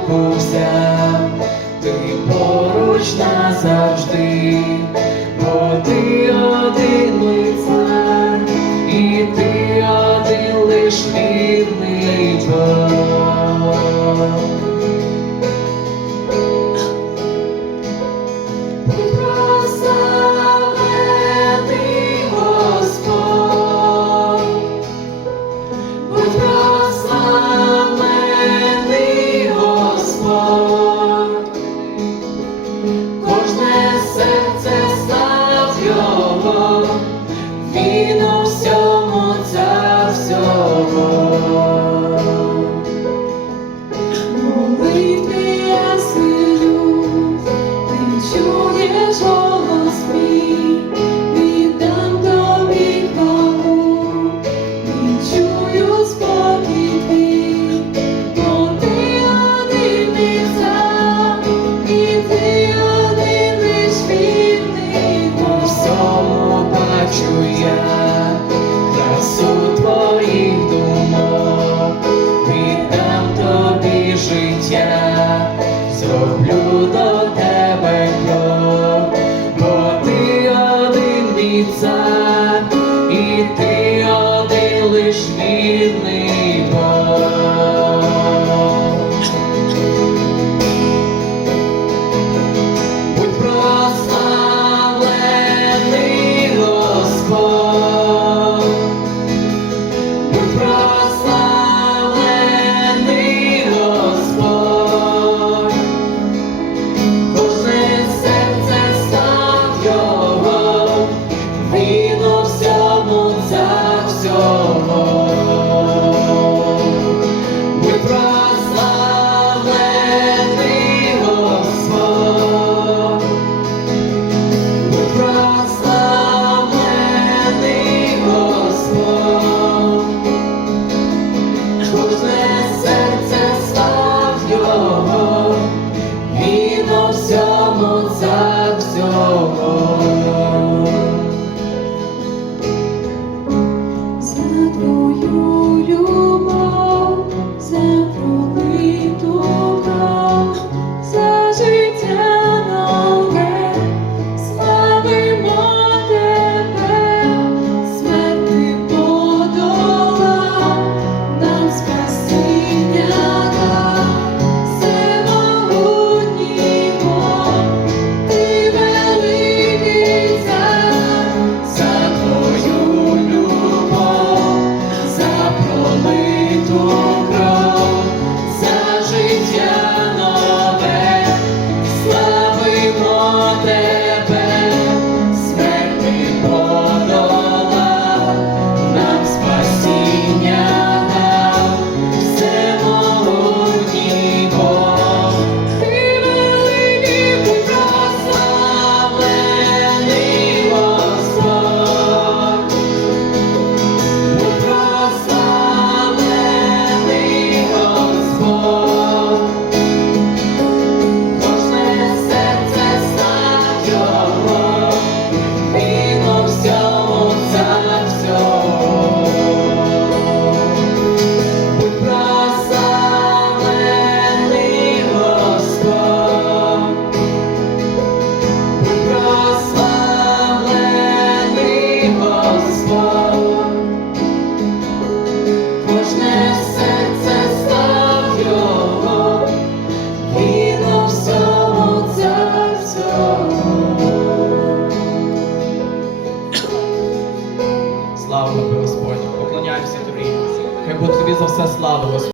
відгукнувся, ти поруч назавжди, бо ти один лицар, і ти один лиш вірний твор. 走路的 Lord. Слава Тобі, Господь, поклоняємося тобі. Хай буде тобі за все слава, Господь.